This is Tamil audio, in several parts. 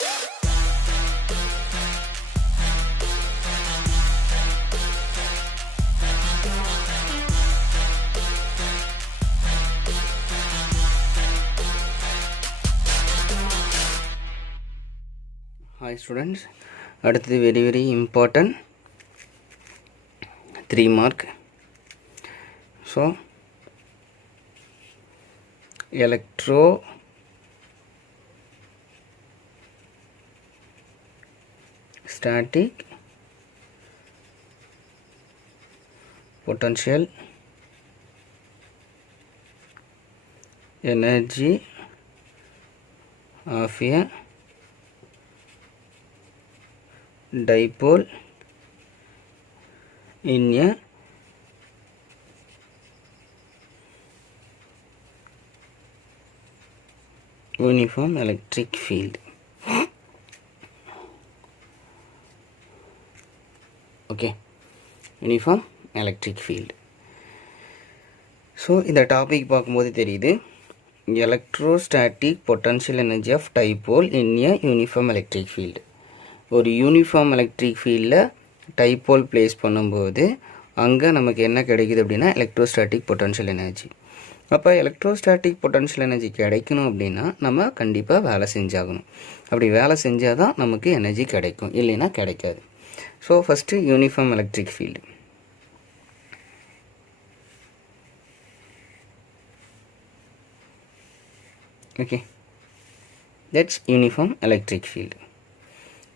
Hi students, அடுத்தது very important 3 mark. So electrostatic potential energy of a dipole in a uniform electric field. Okay, uniform electric field. So இந்த டாபிக் பார்க்கும்போது தெரியுது electrostatic potential energy of dipole in a uniform electric field. ஒரு யூனிஃபார்ம் எலக்ட்ரிக் ஃபீல்டில் டைப்போல் பிளேஸ் பண்ணும்போது அங்கே நமக்கு என்ன கிடைக்குது அப்படின்னா எலக்ட்ரோஸ்டாட்டிக் பொட்டன்ஷியல் எனர்ஜி. அப்போ எலக்ட்ரோஸ்டாட்டிக் பொட்டன்ஷியல் எனர்ஜி கிடைக்கணும் அப்படின்னா நம்ம கண்டிப்பாக வேலை செஞ்சாகணும். அப்படி வேலை செஞ்சால் தான் நமக்கு எனர்ஜி கிடைக்கும், இல்லைன்னா கிடைக்காது. So first uniform electric field. Okay, that's uniform electric field.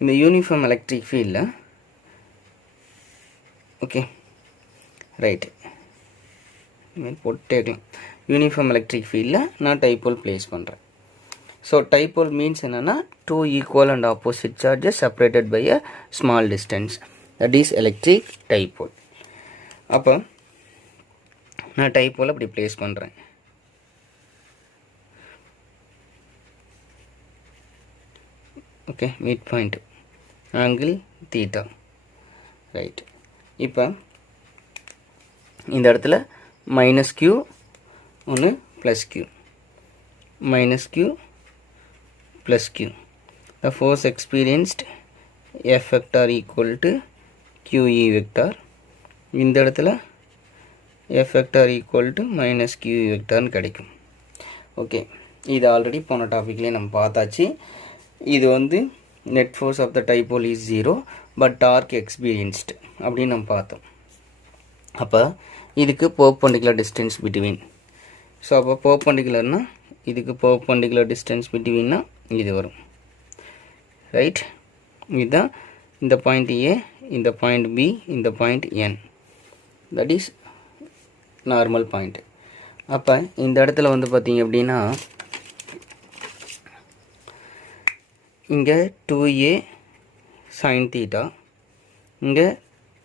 இந்த யூனிஃபார்ம் எலக்ட்ரிக் ஃபீல்டில் ஓகே ரைட்டு இதுமாதிரி போட்டேக்கலாம். யூனிஃபார்ம் எலக்ட்ரிக் ஃபீல்டில் நான் டைப்போல் பிளேஸ் பண்ணுறேன். ஸோ டைப்போல் மீன்ஸ் என்னென்னா 2 equal and opposite charges separated by a small distance, that is electric dipole. அப்போ நான் டைப்போல் அப்படி பிளேஸ் பண்ணுறேன். Okay, mid point angle theta, right. இப்போ இந்த இடத்துல மைனஸ் q ஒன்று plus q, minus q plus q. The force experienced F vector equal to QE vector. இந்த இடத்துல F vector equal to minus QE vectorன்னு கிடைக்கும். ஓகே, இது ஆல்ரெடி போன டாபிக்லேயே நம்ம பார்த்தாச்சு. இது வந்து net force of the dipole is 0 but torque experienced அப்படின்னு நம்ம பார்த்தோம். அப்போ இதுக்கு பெர்பெண்டிகுலர் டிஸ்டன்ஸ் பிட்வீன். ஸோ அப்போ பெர்பெண்டிகுலர்னா இதுக்கு பெர்பெண்டிகுலர் டிஸ்டன்ஸ் பிட்வீன்னா இது வரும், ரைட். இதுதான் இந்த பாயிண்ட் ஏ, இந்த பாயிண்ட் பி, இந்த point N, that is normal point. அப்போ இந்த இடத்துல வந்து பார்த்தீங்க அப்படின்னா இங்கே 2a sin theta, இங்கே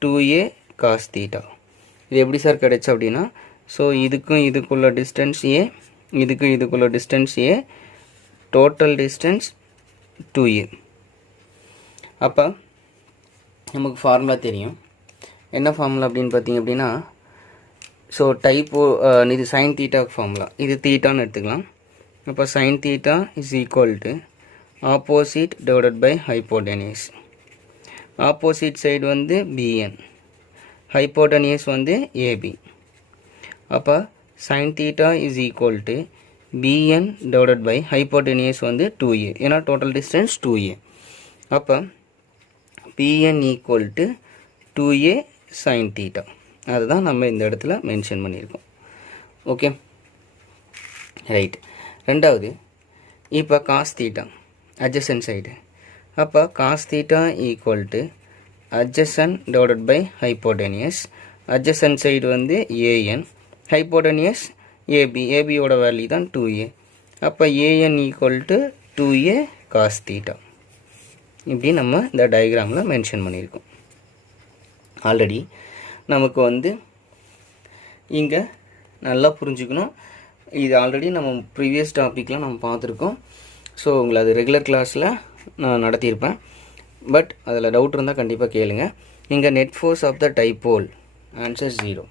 2a cos theta. இது எப்படி சார் கிடைச்சு அப்படின்னா, ஸோ இதுக்கும் இதுக்குள்ள டிஸ்டன்ஸ் a, இதுக்கும் இதுக்குள்ள distance a, total distance 2a. அப்போ நமக்கு ஃபார்முலா தெரியும். என்ன ஃபார்முலா அப்படின்னு பார்த்தீங்க அப்படின்னா, ஸோ டைப்போ இது sin theta ஃபார்முலா, இது தீட்டான்னு எடுத்துக்கலாம். அப்போ sin theta is equal to opposite divided by hypotenuse. opposite side வந்து bn, hypotenuse வந்து ab. அப்போ sin theta is equal to bn divided by hypotenuse வந்து 2a, ஏன்னா total distance 2a. அப்போ bn equal to 2a sin theta. அதுதான் நம்ம இந்த இடத்துல மென்ஷன் பண்ணியிருக்கோம். Okay, right. ரெண்டாவது, இப்போ cos theta adjacent side. அப்போ cos theta equal to adjacent divided by hypotenuse. adjacent side வந்து an, hypotenuse ab, ab ஓட வேல்யூ தான் 2a. அப்போ an equal to 2a cos theta. இப்படி நம்ம இந்த டயக்ராமில் மென்ஷன் பண்ணியிருக்கோம். ஆல்ரெடி நமக்கு வந்து இங்கே நல்லா புரிஞ்சுக்கணும். இது ஆல்ரெடி நம்ம ப்ரீவியஸ் டாப்பிக்லாம் நம்ம பார்த்துருக்கோம். ஸோ உங்களை அது ரெகுலர் கிளாஸில் நான் நடத்தியிருப்பேன். பட் அதில் டவுட் இருந்தால் கண்டிப்பாக கேளுங்க. இங்கே net force of the dipole answer 0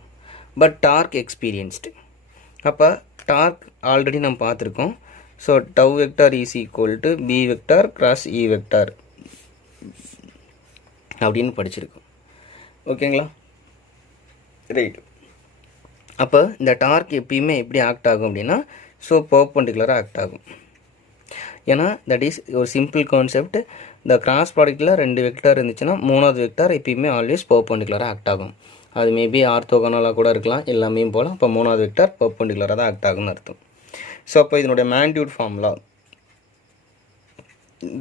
but torque experienced. அப்போ டார்க் ஆல்ரெடி நம்ம பார்த்துருக்கோம். So tau vector is equal to P vector cross E vector அப்படின்னு படிச்சிருக்கோம். ஓகேங்களா? ரைட். அப்போ இந்த டார்க் எப்பயுமே எப்படி ஆக்ட் ஆகும் அப்படின்னா ஸோ பர்பெண்டிகுலராக ஆக்ட் ஆகும். ஏன்னா தட் இஸ் ஒரு சிம்பிள் கான்செப்ட். இந்த கிராஸ் ப்ராடக்ட்டில் 2 வெக்டார் இருந்துச்சுன்னா 3வது வெக்டார் எப்பயுமே ஆல்வேஸ் பர்பெண்டிகுலராக ஆக்ட் ஆகும். அது மேபி ஆர்த்தோகனலாக கூட இருக்கலாம், எல்லாமே போல். அப்போ 3வது வெக்டார் பர்பெண்டிகுலராக தான் ஆக்ட் ஆகும்னு அர்த்தம். ஸோ அப்போ இதனுடைய magnitude formula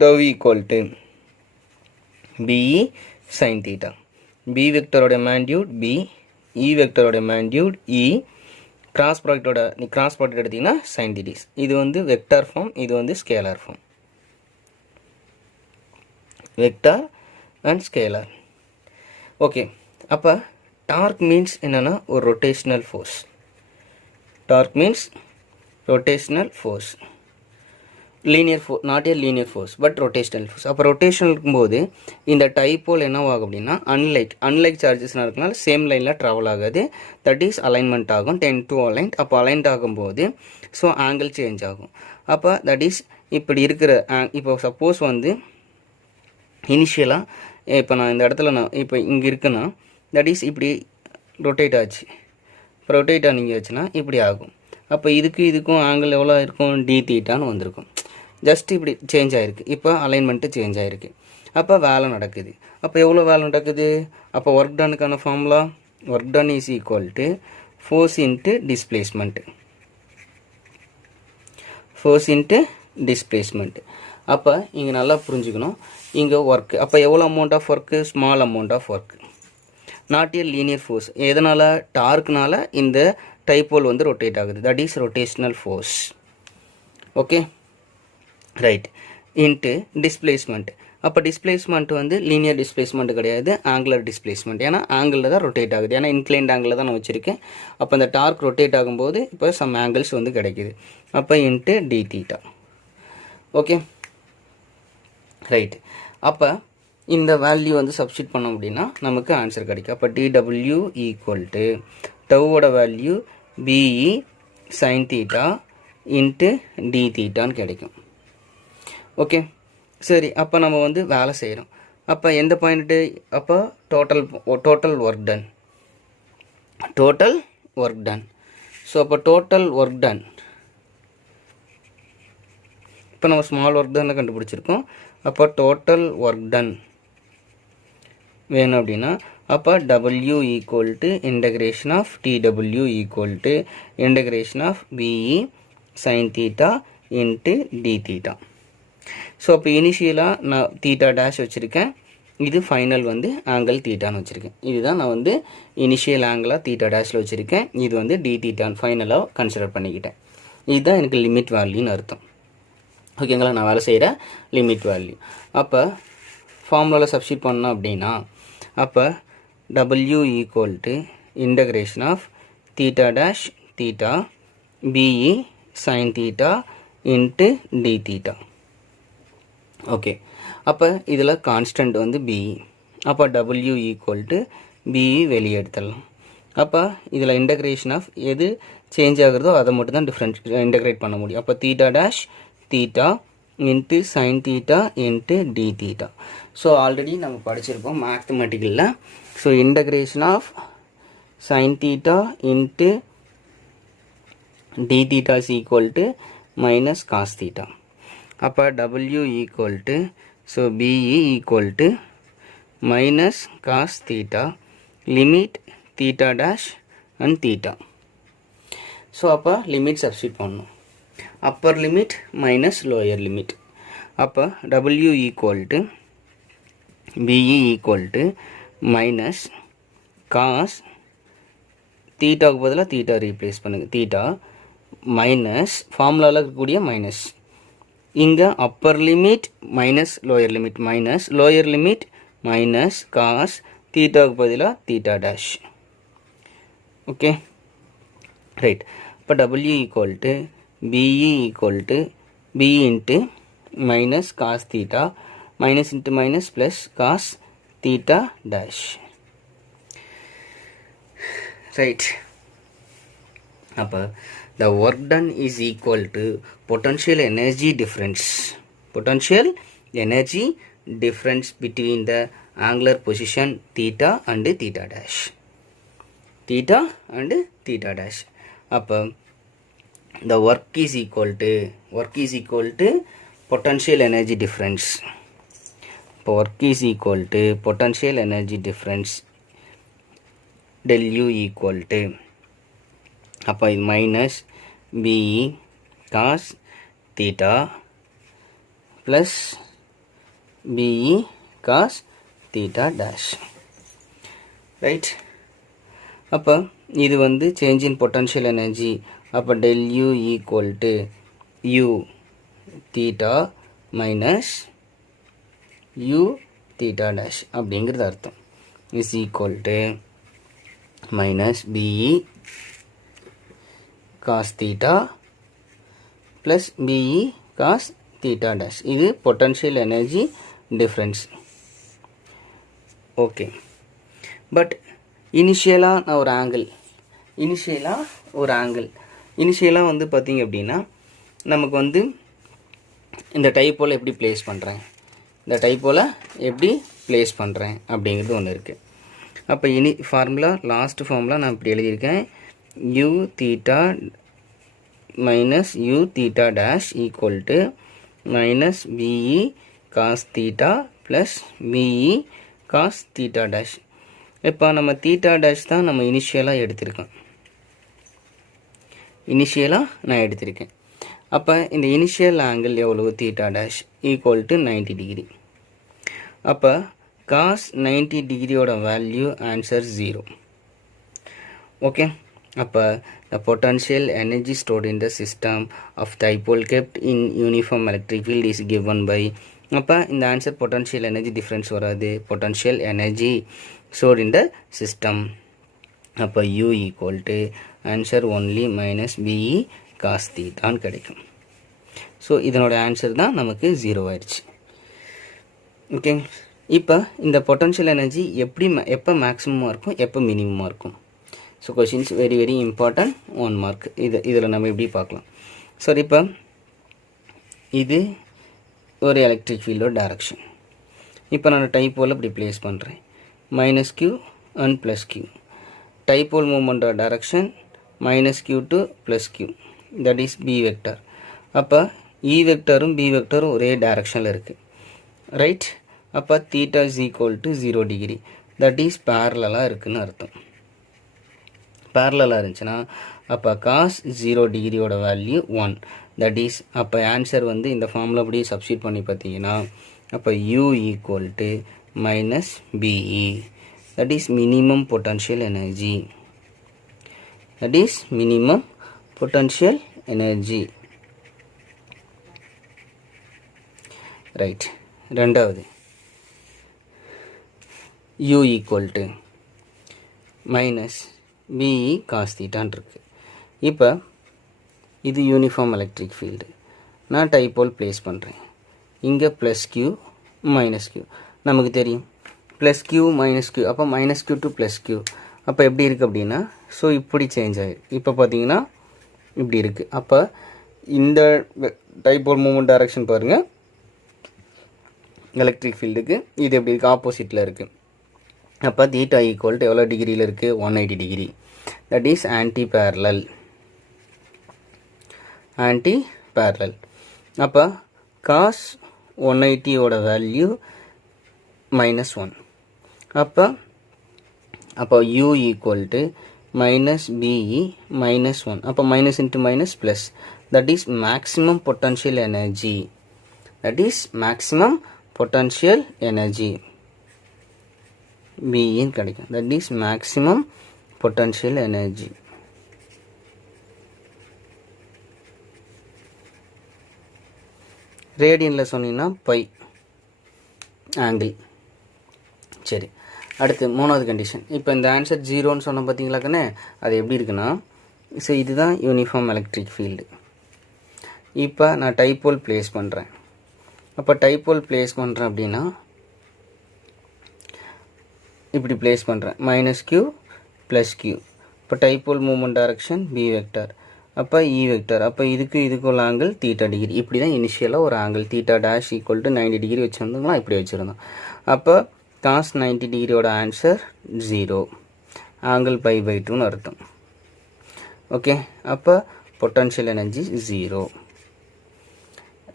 tau equal to PE sine theta. P வெக்டரோட மேக்னிடியூட் பி, இ வெக்டரோட மேக்னிடியூட் இ, கிராஸ் ப்ராடக்டோட கிராஸ் ப்ராடக்ட் எடுத்திங்கன்னா சைன் தீட்டிஸ். இது வந்து வெக்டார் ஃபார்ம், இது வந்து scalar form. Vector and scalar. Okay. அப்போ டார்க் மீன்ஸ் என்னென்னா ஒரு rotational force. Torque means rotational force. Linear force, not a linear force but rotational force. அப்போ ரொட்டேஷனல் இருக்கும்போது இந்த டைப்போல் என்னவாகும் அப்படின்னா அன்லைக் சார்ஜஸ்னால் இருக்கனால சேம் லைனில் ட்ராவல் ஆகாது. தட் இஸ் அலைன்மெண்ட் ஆகும், 10 to அலைன்ட். அப்போ அலைன்ட் ஆகும்போது ஸோ ஆங்கிள் சேஞ்ச் ஆகும். அப்போ தட் இஸ் இப்படி இருக்கிற இப்போ சப்போஸ் வந்து இனிஷியலாக இப்போ நான் இந்த இடத்துல இப்போ இங்கே இருக்குன்னா தட் இஸ் இப்படி ரொட்டேட் ஆச்சு. இப்போ ரொட்டேட் ஆனிங்கச்சுன்னா இப்படி ஆகும். அப்போ இதுக்கும் ஆங்கிள் எவ்வளோ இருக்கும், டி தீட்டான்னு வந்திருக்கும். ஜஸ்ட் இப்படி சேஞ்ச் ஆகிருக்கு. இப்போ அலைன்மெண்ட்டு சேஞ்ச் ஆகிருக்கு. அப்போ வேலை நடக்குது. அப்போ எவ்வளோ வேலை நடக்குது? அப்போ ஒர்க் டனுக்கான formula work done is equal to force into displacement. Force into displacement. அப்போ இங்கே நல்லா புரிஞ்சுக்கணும். இங்கே ஒர்க்கு அப்போ எவ்வளோ amount of work, small amount of work, not a linear force. எதனால்? டார்க்னால இந்த டைப்போல் வந்து ரொட்டேட் ஆகுது. That is rotational force. Okay right. Into displacement. அப்போ டிஸ்பிளேஸ்மெண்ட் வந்து லீனியர் டிஸ்பிளேஸ்மெண்ட் கிடையாது, ஆங்குலர் டிஸ்பிளேஸ்மெண்ட். ஏன்னா ஆங்கிளில் தான் ரொட்டேட் ஆகுது. ஏன்னா இன்க்ளைன்ட் ஆங்கிளில் தான் நான் வச்சுருக்கேன். அப்போ இந்த டார்க் ரொட்டேட் ஆகும்போது இப்போ சம் ஆங்கிள்ஸ் வந்து கிடைக்குது. அப்போ into D theta. Okay right. அப்போ இந்த வேல்யூ வந்து சப்ஸ்டிட் பண்ணோம் அப்படின்னா நமக்கு ஆன்சர் கிடைக்கும். அப்போ டிடபிள்யூ ஈக்குவல் டு டவோட value PE sine theta into D தீட்டான்னு கிடைக்கும். ஓகே சரி. அப்போ நம்ம வந்து வேலை செய்கிறோம். அப்போ எந்த பாயிண்ட்டு? அப்போ total work done. Total work done. So அப்போ டோட்டல் ஒர்க் டன் இப்போ நம்ம ஸ்மால் ஒர்க் டன் கண்டுபிடிச்சிருக்கோம். அப்போ டோட்டல் ஒர்க் டன் வேணும் அப்படின்னா அப்போ W equal to integration of d W equal to integration of P E sine theta into D theta. So அப்போ இனிஷியலாக நான் தீட்டா டேஷ் வச்சுருக்கேன். இது ஃபைனல் வந்து ஆங்கிள் தீட்டான்னு வச்சுருக்கேன். இதுதான் நான் வந்து இனிஷியல் ஆங்கிளாக தீட்டா டேஷில் வச்சுருக்கேன். இது வந்து டி தீட்டான்னு ஃபைனலாக கன்சிடர் பண்ணிக்கிட்டேன். இதுதான் எனக்கு லிமிட் வேல்யூன்னு அர்த்தம். ஓகேங்களா? நான் வேலை செய்கிற லிமிட் வேல்யூ. அப்போ ஃபார்முலாவில் சப்ஸ்டிட் பண்ணோம் அப்படின்னா அப்போ W equal to integration of theta dash theta P E sine theta into D theta. Okay. அப்போ இதில் கான்ஸ்டன்ட் வந்து பிஇ. அப்போ டபிள்யூ ஈக்குவல் டு பிஇ வெளியே எடுத்துடலாம். அப்போ இதில் இன்டகிரேஷன் ஆஃப் எது சேஞ்ச் ஆகுறதோ அதை மட்டும் தான் இன்டகிரேட் பண்ண முடியும். அப்போ theta dash theta into sine theta into D theta. So already நம்ம படிச்சிருப்போம் மேத்தமெட்டிக்கலில். So integration of sine theta into D theta is equal to minus cos theta. அப்போ W equal to so PE equal to minus cos theta limit theta dash and theta. So அப்போ லிமிட் சப்ஸ்டிட் பண்ணணும். Upper limit minus lower limit. அப்போ W equal to PE equal to minus cos தீட்டாவுக்கு பதிலாக தீட்டா ரீப்ளேஸ் பண்ணுங்கள். தீட்டா மைனஸ் ஃபார்முலாவில் இருக்கக்கூடிய மைனஸ். இங்கே upper limit minus lower limit minus lower limit minus cos தீட்டாவுக்கு பதிலாக தீட்டா டேஷ். Okay right. இப்போ W equal to PE equal to P into minus cos theta minus into minus plus cos theta dash. Right. அப்போ the work done is equal to potential energy difference. Potential energy difference between the angular position theta and theta dash. Theta and theta dash. Upper the work is equal to potential energy difference. Work is equal to potential energy difference del U equal to அப்போ இது minus BE cos theta plus BE cos theta dash, right? அப்போ இது வந்து change in potential energy. அப்போ del U equal to U theta minus U theta dash அப்படிங்கிறது அர்த்தம். is equal to minus BE cos theta plus BE cos theta dash. இது potential energy difference. okay, but இனிஷியலாக நான் ஒரு ஆங்கிள் இனிஷியலாக வந்து பார்த்திங்க அப்படின்னா நமக்கு வந்து இந்த டைப்போல் எப்படி ப்ளேஸ் பண்ணுறேன் அப்படிங்கிறது ஒன்று இருக்குது. அப்போ லாஸ்ட் ஃபார்முலா நான் இப்படி எழுதியிருக்கேன். u theta minus u theta dash equal to minus BE cos theta plus BE cos theta dash. இப்போ நம்ம theta dash தான் நம்ம இனிஷியலாக எடுத்திருக்கேன். அப்போ இந்த இனிஷியல் ஆங்கிள் எவ்வளவு theta dash equal to 90 degree. அப்போ cos 90 டிகிரியோட வேல்யூ ஆன்சர் 0. ஓகே, அப்போ the potential energy stored in the system of dipole kept in uniform electric field is given by, அப்போ இந்த ஆன்சர் potential energy difference வராது, potential energy stored in the system. அப்போ U equal to answer only minus BE cos theta கிடைக்கும். ஸோ இதனோட ஆன்சர் தான் நமக்கு 0 ஆயிடுச்சு. ஓகே, இப்போ இந்த பொட்டன்ஷியல் எனர்ஜி எப்போ மேக்ஸிமமாக இருக்கும், எப்போ மினிமமாக இருக்கும்? So questions very important, 1 mark. இதில் நம்ம எப்படி பார்க்கலாம்? சார் இப்போ இது ஒரு எலக்ட்ரிக் ஃபீல்டோட டைரக்ஷன். இப்போ நான் டைப்போல் இப்படி ப்ளேஸ் பண்ணுறேன், -q and +q. டைப்போல் மூமெண்டோட direction -q to +q, that is B vector. அப்போ E வெக்டரும் B வெக்டரும் ஒரே டைரக்ஷனில் இருக்குது, ரைட்? அப்போ theta is equal to 0 degree, that is பேரலாக இருக்குதுன்னு அர்த்தம். பேரலாக இருந்துச்சுன்னா அப்போ cos 0 டிகிரியோட வேல்யூ 1, தட் இஸ் அப்போ ஆன்சர் வந்து இந்த ஃபார்மில் அப்படி சப்ஸ்டியூட் பண்ணி பார்த்தீங்கன்னா அப்போ U equal to minus BE, that is minimum potential energy. Right. ரெண்டாவது U equal to minus BE cos thetaன்னு இருக்குது. இப்போ இது யூனிஃபார்ம் எலக்ட்ரிக் ஃபீல்டு. நான் டைப்போல் ப்ளேஸ் பண்ணுறேன். இங்கே +q -q நமக்கு தெரியும், +q -q. அப்போ -q to +q. அப்போ எப்படி இருக்குது அப்படின்னா, ஸோ இப்படி சேஞ்ச் ஆகிடும். இப்போ பார்த்தீங்கன்னா இப்படி இருக்குது. அப்போ இந்த டைப்போல் மூமெண்ட் டைரக்ஷன் பாருங்கள், எலக்ட்ரிக் ஃபீல்டுக்கு இது எப்படி இருக்குது, ஆப்போசிட்டில் இருக்குது. அப்போ theta ஈக்குவல் டு எவ்வளோ டிகிரியில் இருக்குது, 180 degree, that is anti parallel. அப்போ cos 180யோட வேல்யூ -1. அப்போ U ஈக்குவல் டு -BE -1. அப்போ minus into minus plus, that is maximum potential energy. BE கிடைக்கும், that is maximum potential energy. ரேடியனில் சொன்னீங்கன்னா பை ஆங்கிள். சரி, அடுத்து மூணாவது கண்டிஷன். இப்போ இந்த ஆன்சர் 0ன்னு சொன்னோம் பார்த்தீங்களா கண்ணே, அது எப்படி இருக்குன்னா, ஸோ இதுதான் யூனிஃபார்ம் எலக்ட்ரிக் ஃபீல்டு. இப்போ நான் டைப்போல் ப்ளேஸ் பண்ணுறேன். அப்போ டைப்போல் ப்ளேஸ் பண்ணுறேன் அப்படின்னா இப்படி ப்ளேஸ் பண்ணுறேன், -q +q. இப்போ dipole moment direction B vector. அப்போ இ வெக்டர், அப்போ இதுக்குள்ள ஆங்கிள் தீட்டா டிகிரி. இப்படி தான் இனிஷியலாக ஒரு angle theta dash equal to 90 degree வச்சுருந்தோங்களா, இப்படி வச்சுருந்தோம். அப்போ காஸ் 90 டிகிரியோட ஆன்சர் 0, ஆங்கிள் π/2ன்னு அர்த்தம். ஓகே, அப்போ பொட்டன்ஷியல் எனர்ஜி 0.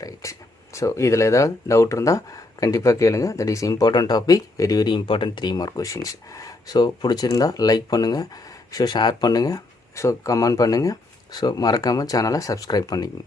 ரைட். ஸோ இதில் ஏதாவது டவுட் இருந்தால் கண்டிப்பாக கேளுங்க. That is important topic, very very important 3 mark questions. So பிடிச்சிருந்தா லைக் பண்ணுங்கள், ஸோ ஷேர் பண்ணுங்கள், ஸோ கமெண்ட் பண்ணுங்கள், ஸோ மறக்காமல் சேனலை சப்ஸ்கிரைப் பண்ணிக்கங்க.